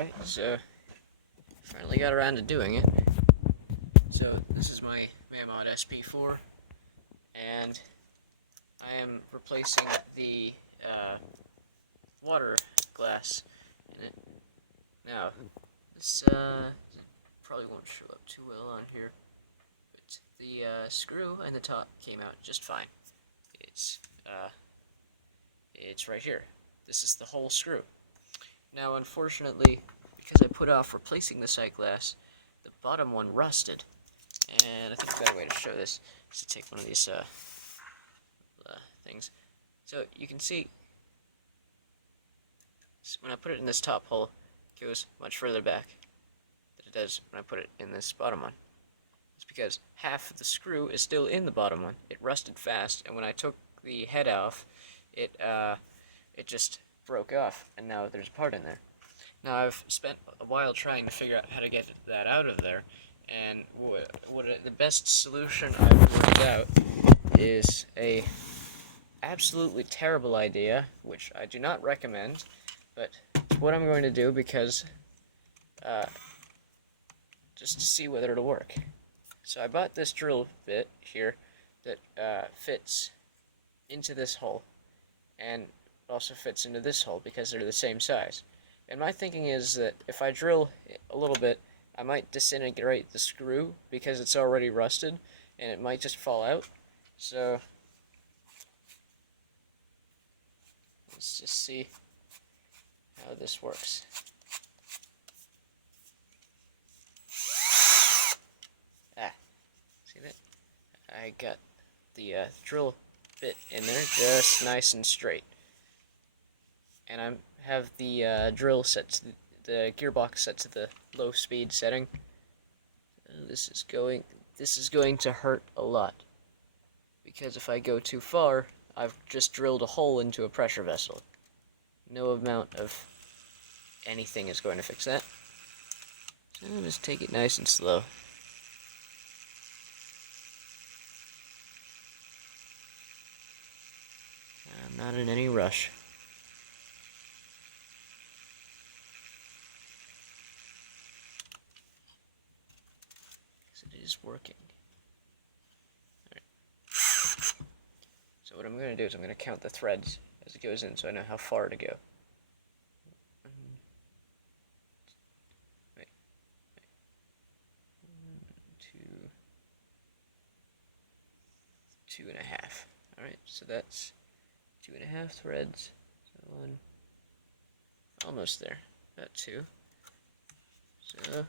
Alright, so finally got around to doing it. So this is my Mamod SP4, and I am replacing the water glass in it. Now, this probably won't show up too well on here, but the screw and the top came out just fine. It's right here. This is the whole screw. Now, unfortunately, because I put off replacing the sight glass, the bottom one rusted. And I think a better way to show this is to take one of these things. So you can see, when I put it in this top hole, it goes much further back than it does when I put it in this bottom one. It's because half of the screw is still in the bottom one. It rusted fast, and when I took the head off, it just broke off, and now there's a part in there. Now, I've spent a while trying to figure out how to get that out of there, and the best solution I've worked out is a absolutely terrible idea, which I do not recommend, but it's what I'm going to do because just to see whether it'll work. So I bought this drill bit here that fits into this hole, and also fits into this hole because they're the same size. And my thinking is that if I drill a little bit, I might disintegrate the screw because it's already rusted, and it might just fall out. So let's just see how this works. See that? I got the drill bit in there just nice and straight. And I have the drill set to the gearbox set to the low speed setting. This is going to hurt a lot, because if I go too far, I've just drilled a hole into a pressure vessel. No amount of anything is going to fix that. So I'll just take it nice and slow. I'm not in any rush. It is working. Alright. So what I'm going to do is I'm going to count the threads as it goes in so I know how far to go. Wait. 2.5. Alright, so that's 2.5 threads. So 1. Almost there. About 2. So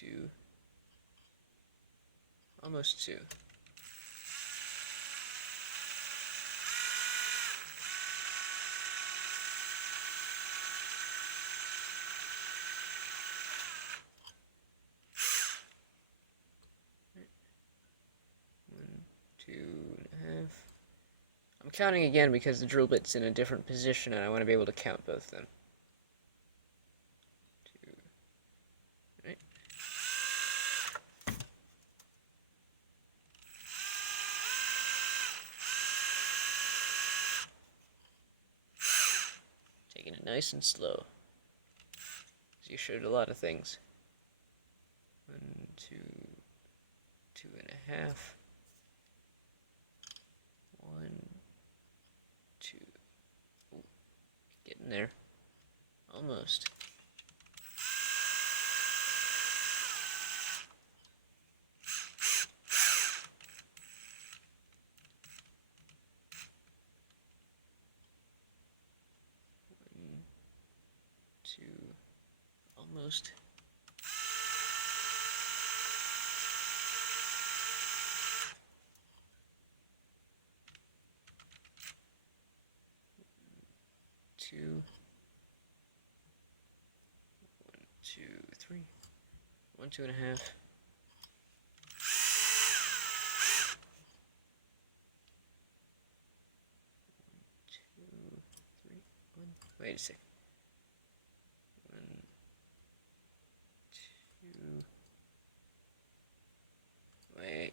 2. Almost 2. One, 2.5. I'm counting again because the drill bit's in a different position and I want to be able to count both of them. 2. Right. Taking it nice and slow. So you showed a lot of things. 1, 2, 2.5. 1, 2. Ooh, getting there. Almost. Almost. Two. 1, 2, 3. 1, 2.5. 1, 2, 3. 1. Wait a second. Wait.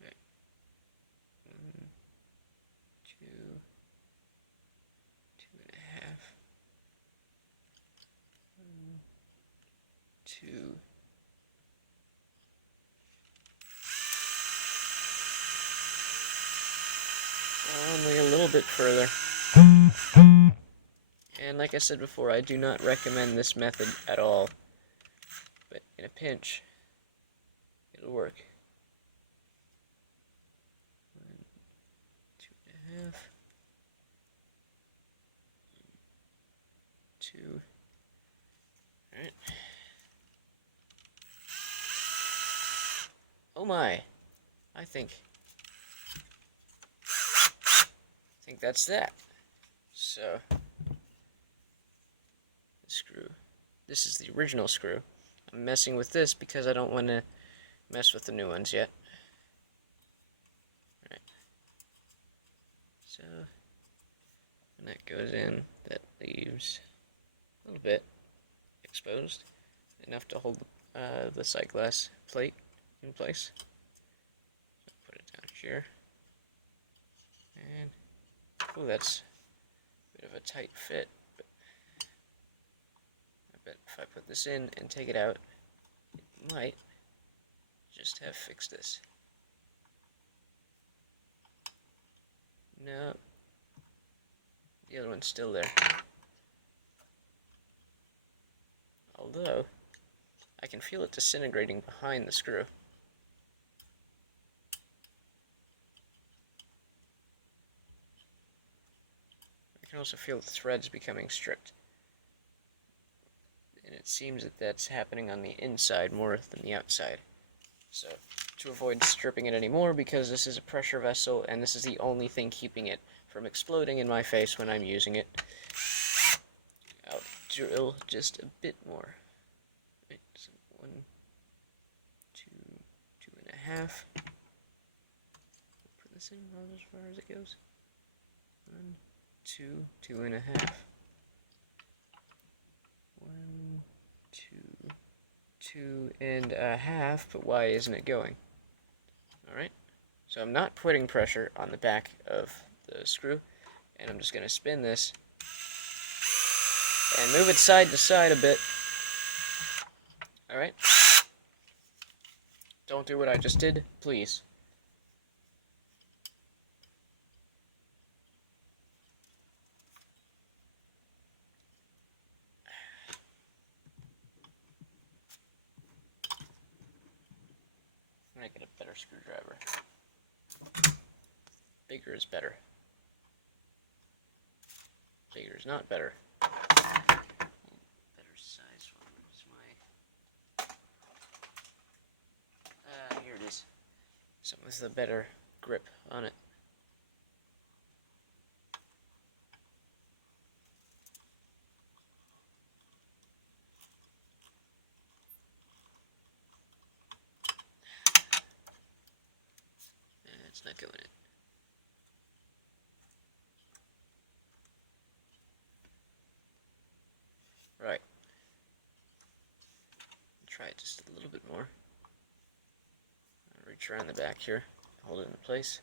Right. 1, 2, 2.5. 1, 2. Only a little bit further. And like I said before, I do not recommend this method at all. But in a pinch, it'll work. 1, 2.5. 2. Alright. Oh my! I think that's that. So, the screw. This is the original screw. I'm messing with this because I don't want to mess with the new ones yet. Alright. So, when that goes in, that leaves a little bit exposed, enough to hold the sight glass plate in place. So put it down here, and oh, that's a bit of a tight fit, but I bet if I put this in and take it out, it might just have fixed this. No, the other one's still there. Although, I can feel it disintegrating behind the screw. I can also feel the threads becoming stripped. And it seems that that's happening on the inside more than the outside. So, to avoid stripping it anymore, because this is a pressure vessel, and this is the only thing keeping it from exploding in my face when I'm using it, I'll drill just a bit more. Right, so 1, 2, 2.5. Put this in about as far as it goes. 1, 2, 2.5. 1, 2, 2.5, but why isn't it going? Alright, so I'm not putting pressure on the back of the screw, and I'm just going to spin this and move it side to side a bit. Alright, don't do what I just did, please. I'm going to get a better screwdriver. Bigger is better. Bigger is not better. Better size one. Where's my... here it is. Something with a better grip on it. It's not going in. Right. Try it just a little bit more. I'll reach around the back here, hold it in place.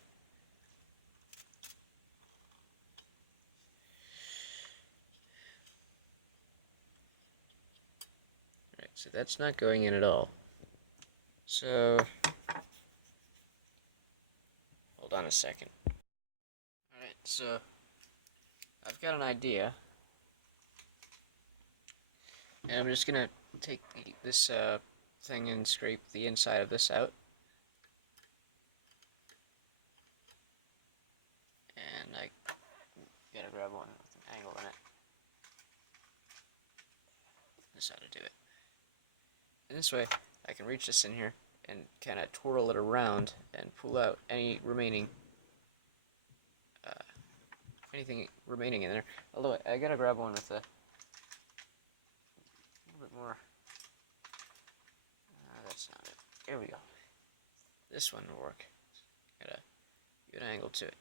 Alright, so that's not going in at all. So, hold on a second. Alright, so I've got an idea. And I'm just gonna take this thing and scrape the inside of this out. And I gotta grab one with an angle in it. That's how to do it. And this way, I can reach this in here and kind of twirl it around and pull out any remaining, anything remaining in there. Although I gotta grab one with a little bit more. That's not it. Here we go. This one will work. Got a good angle to it.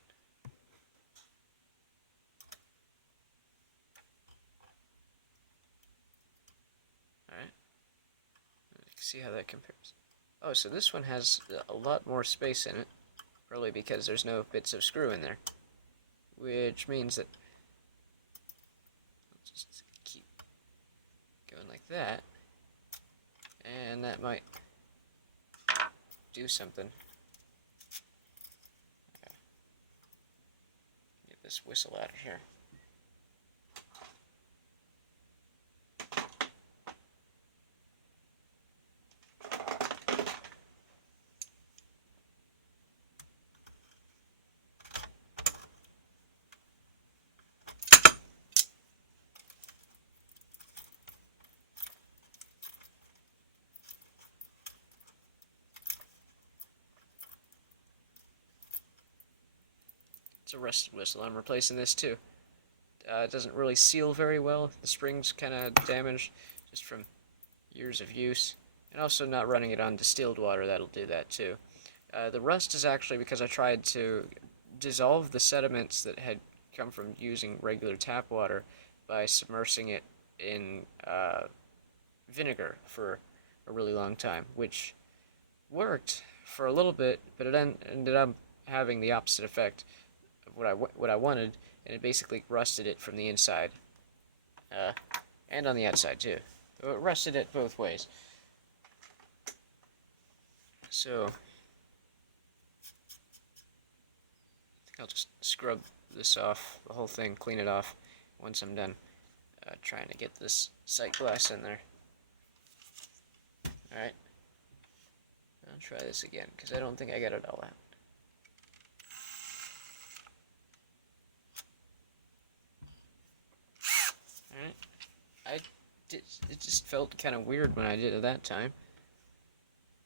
see how that compares. Oh, so this one has a lot more space in it, probably because there's no bits of screw in there, which means that I'll just keep going like that, and that might do something. Get this whistle out of here. It's a rusted whistle. I'm replacing this too. It doesn't really seal very well. The spring's kind of damaged just from years of use. And also not running it on distilled water, that'll do that too. The rust is actually because I tried to dissolve the sediments that had come from using regular tap water by submersing it in vinegar for a really long time, which worked for a little bit, but it ended up having the opposite effect of what I wanted, and it basically rusted it from the inside and on the outside too. It rusted it both ways. So I think I'll just scrub this off, the whole thing, clean it off once I'm done trying to get this sight glass in there. Alright, I'll try this again because I don't think I got it all out. Alright, it just felt kind of weird when I did it that time.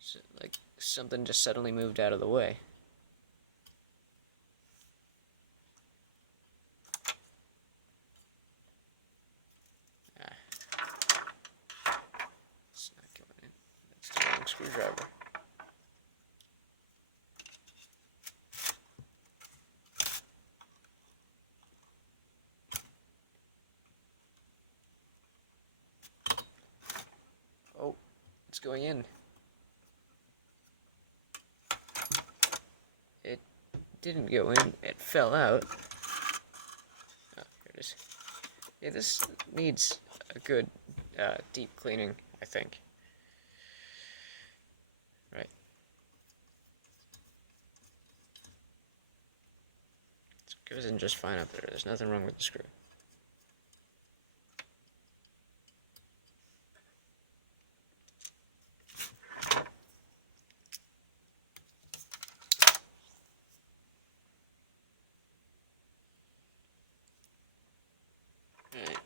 So, like something just suddenly moved out of the way. It's not going in. That's the wrong screwdriver. Oh, it's going in. It didn't go in, it fell out. Oh, here it is. Yeah, this needs a good deep cleaning, I think. Right. It goes in just fine up there. There's nothing wrong with the screw. Alright.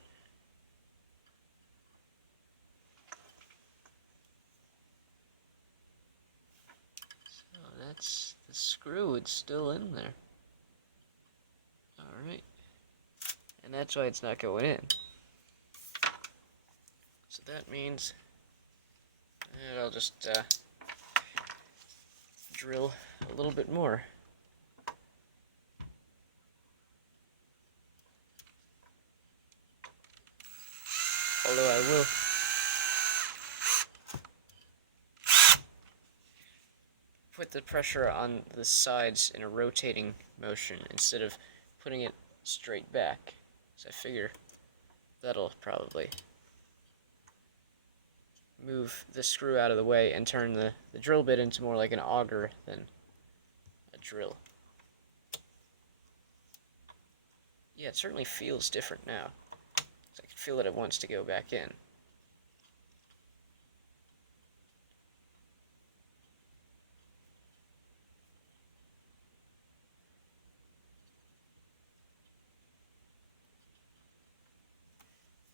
So that's the screw, it's still in there. Alright. And that's why it's not going in. So that means that I'll just drill a little bit more. Although I will put the pressure on the sides in a rotating motion instead of putting it straight back. So I figure that'll probably move the screw out of the way and turn the drill bit into more like an auger than a drill. Yeah, it certainly feels different now. I can feel that it wants to go back in.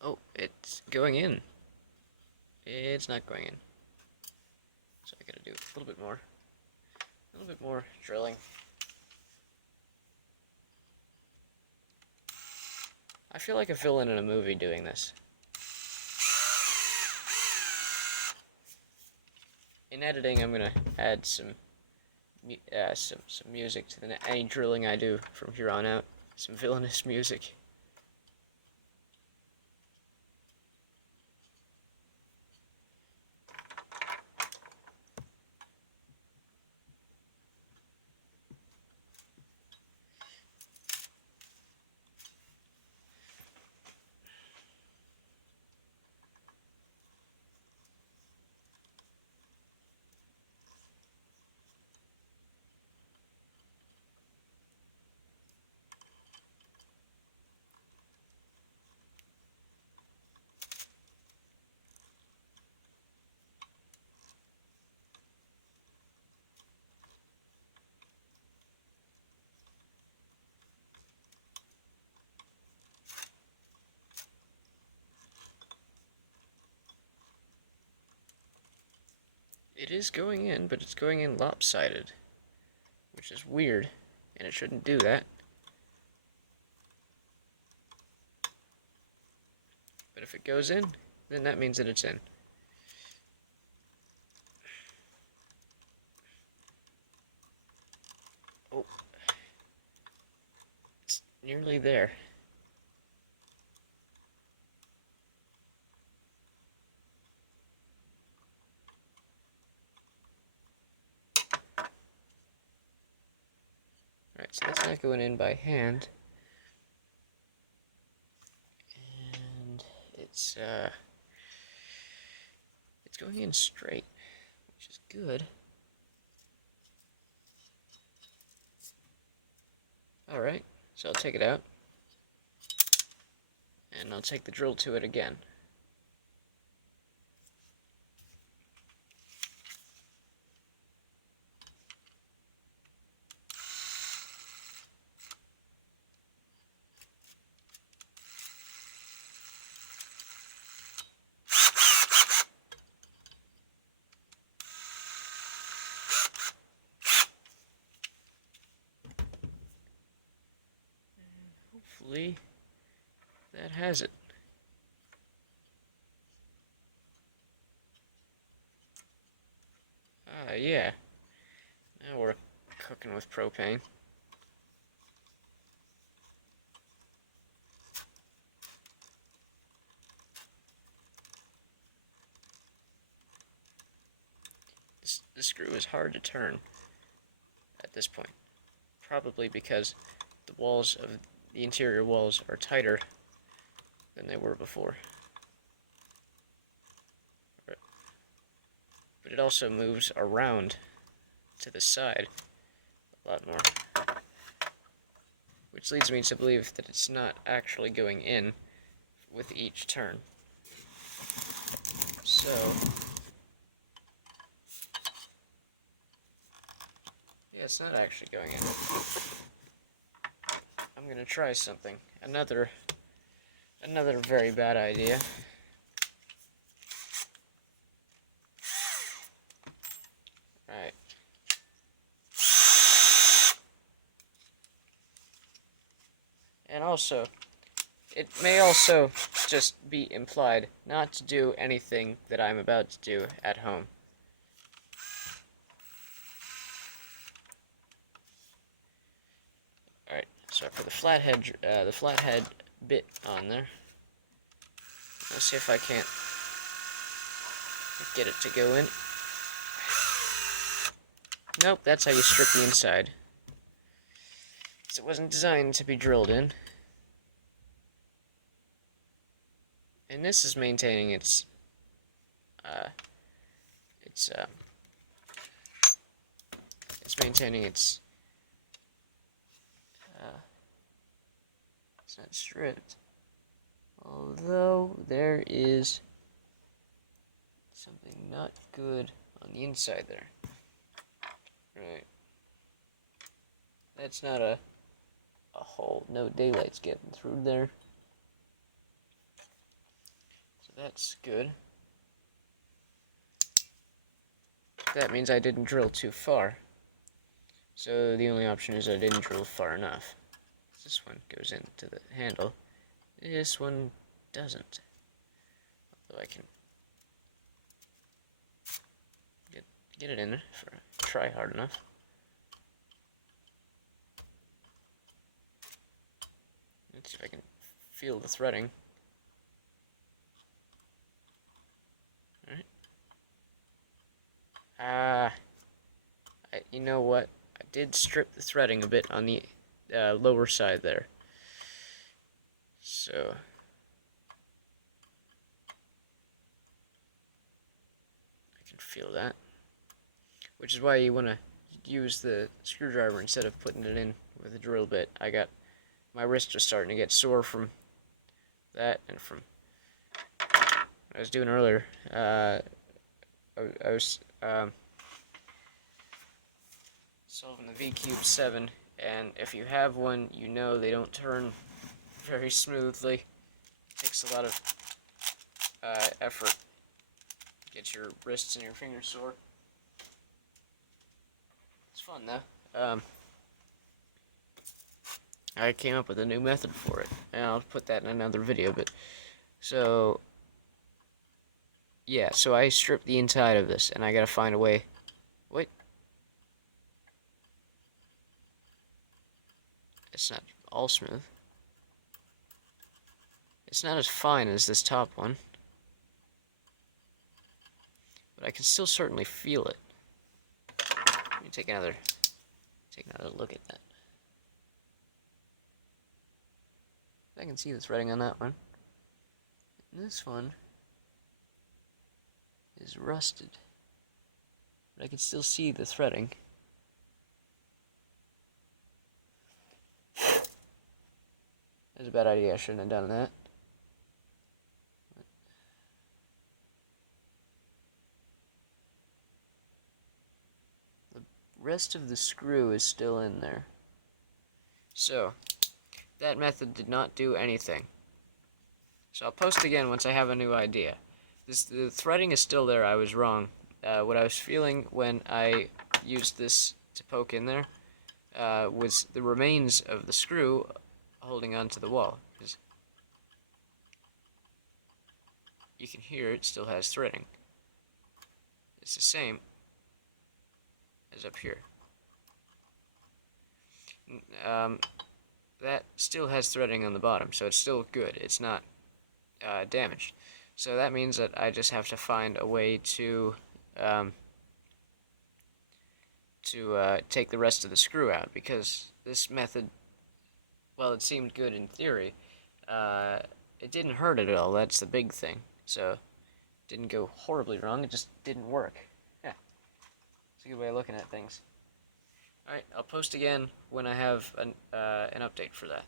Oh, it's going in. It's not going in. So I gotta do a little bit more. A little bit more drilling. I feel like a villain in a movie doing this. In editing, I'm gonna add some music to any drilling I do from here on out. Some villainous music. It is going in, but it's going in lopsided, which is weird, and it shouldn't do that. But if it goes in, then that means that it's in. Oh, it's nearly there. Alright, so that's not going in by hand. And it's going in straight, which is good. Alright, so I'll take it out. And I'll take the drill to it again. Hopefully that has it. Yeah. Now we're cooking with propane. This screw is hard to turn at this point. Probably because the walls of the interior walls are tighter than they were before. But it also moves around to the side a lot more. Which leads me to believe that it's not actually going in with each turn. So, yeah, it's not actually going in. I'm gonna try something. Another very bad idea. Right. And also, it may also just be implied not to do anything that I'm about to do at home. Alright, so for the flathead bit on there, let's see if I can't get it to go in. Nope, that's how you strip the inside. It wasn't designed to be drilled in. And this is maintaining its maintaining its it's not stripped. Although there is something not good on the inside there. Right. That's not a hole. No daylight's getting through there. So that's good. That means I didn't drill too far. So the only option is I didn't drill far enough. This one goes into the handle. This one doesn't. Although I can get it in if I try hard enough. Let's see if I can feel the threading. Alright. You know what? I did strip the threading a bit on the lower side there. So I can feel that. Which is why you want to use the screwdriver instead of putting it in with a drill bit. My wrist was starting to get sore from that and from what I was doing earlier. I was solving the V-Cube 7, and if you have one, you know they don't turn very smoothly. It takes a lot of effort to get your wrists and your fingers sore. fun though. I came up with a new method for it, and I'll put that in another video. But so yeah, so I stripped the inside of this, and I gotta find a way. Wait, it's not all smooth. It's not as fine as this top one, but I can still certainly feel it. Let me take another look at that. I can see the threading on that one. And this one is rusted, but I can still see the threading. That's a bad idea. I shouldn't have done that. The rest of the screw is still in there. So, that method did not do anything. So I'll post again once I have a new idea. The threading is still there. I was wrong. What I was feeling when I used this to poke in there was the remains of the screw holding onto the wall. 'Cause you can hear it still has threading. It's the same as up here. That still has threading on the bottom, so it's still good. It's not damaged. So that means that I just have to find a way to take the rest of the screw out, because this method, well, it seemed good in theory, it didn't hurt at all. That's the big thing. So it didn't go horribly wrong, it just didn't work. Yeah, it's a good way of looking at things. Alright, I'll post again when I have an update for that.